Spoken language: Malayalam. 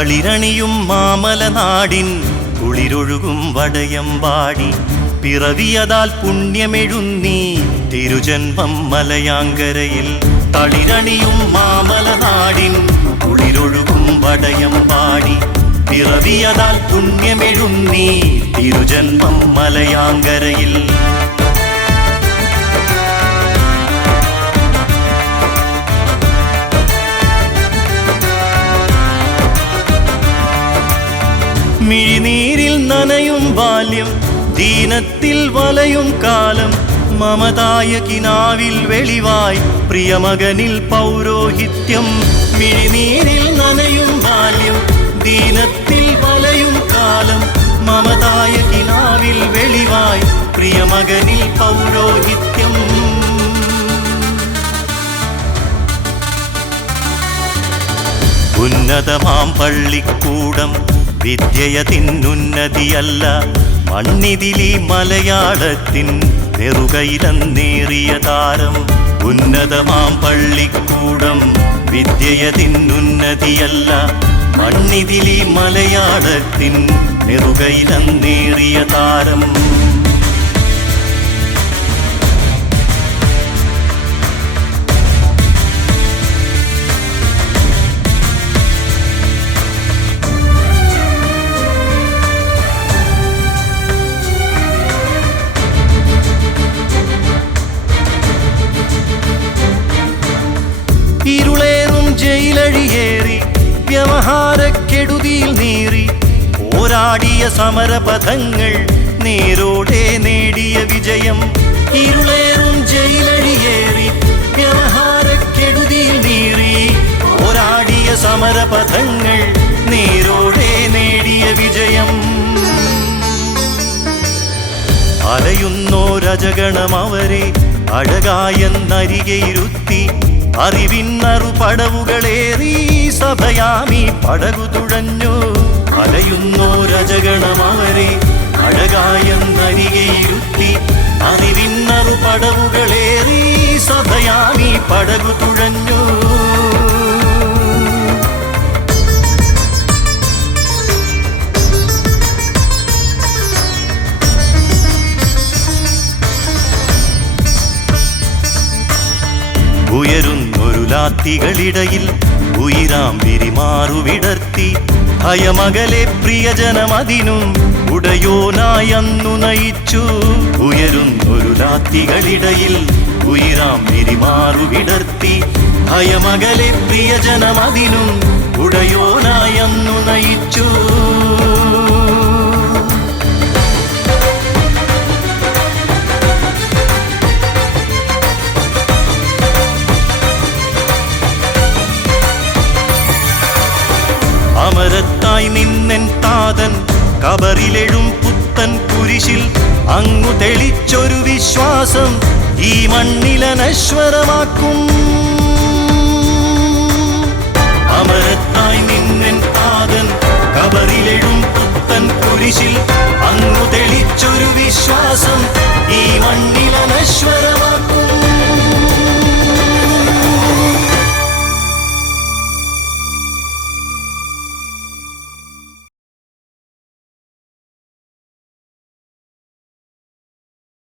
തളിരണിയും മാമലനാടിൻ കുളിരൊഴുകും വടയമ്പാടി പിറവിയതാൽ പുണ്യമെഴുന്നീ തിരുജന്മം മലയാങ്കരയിൽ. തളിരണിയും മാമലനാടിൻ കുളിരൊഴുകും വടയമ്പാടി പിറവിയതാൽ പുണ്യമെഴുന്നീ തിരുജന്മം മലയാങ്കരയിൽ. മിഴിനീരിൽ നനയും ബാല്യം ദീനത്തിൽ വലയും കാലം മമതായ കിനാവിൽ വെളിവായി പ്രിയമകനിൽ പൗരോഹിത്യം. മിഴിനീരിൽ നനയും ബാല്യം ദീനത്തിൽ വലയും കാലം മമതായ കിനാവിൽ വെളിവായി പ്രിയമകനിൽ പൗരോഹിത്യം. ഉന്നതമാം പള്ളിക്കൂടം വിദ്യയതിന്നുന്നതിയല്ല മണ്ണിതിലീ മലയാളത്തിൻ നെറുകയിലെന്നേറിയ താരം. ഉന്നതമാം പള്ളിക്കൂടം വിദ്യയതിന്നുന്നതിയല്ല മണ്ണിതിലീ മലയാളത്തിൻ നെറുകയിലെന്നേറിയ താരം. ഇരുളേറും ജയിലഴിയേറി വ്യവഹാരക്കെടുതിയിൽ നീറി പോരാടിയ സമരപഥങ്ങൾ നേരോടെ നേടിയ വിജയം. ഇരുളേറും ജയിലഴിയേറി വ്യവഹാരക്കെടുതിയിൽ നീറി പോരാടിയ സമരപഥങ്ങൾ നേരോടെ നേടിയ വിജയം. അലയുന്നോരജഗണമവരെ അഴകായെന്നരികെയിരുത്തി അറിവിന്നറു പടവുകളേറി സഭയാമീ പടകു തുഴഞ്ഞു. അലയുന്നോരജഗണമവരെ അഴകായെന്നരികെയിരുത്തി അറിവിന്നറു പടവുകളേറി സഭയാമീ പടകു തുഴഞ്ഞു. ഉയരുന്നൊരു ലാത്തികളിടയിൽ ഉയിരാം വിരിമാറുവിടർത്തി ഭയമകലെ പ്രിയജനമതിനും ഉടയോനായന്നു നയിച്ചു. ഉയരുന്നൊരു ലാത്തികളിടയിൽ ഉയിരാം വിരിമാറുവിടർത്തി ഭയമകലെ പ്രിയജനമതിനും ഉടയോനായന്നു നയിച്ചു. അമരത്തായി നിന്നെൻ താതൻ കബറിലെഴും പുത്തൻ കുരിശിൽ അങ്ങു തെളിച്ചൊരു വിശ്വാസം ഈ മണ്ണിലനശ്വരമാക്കും.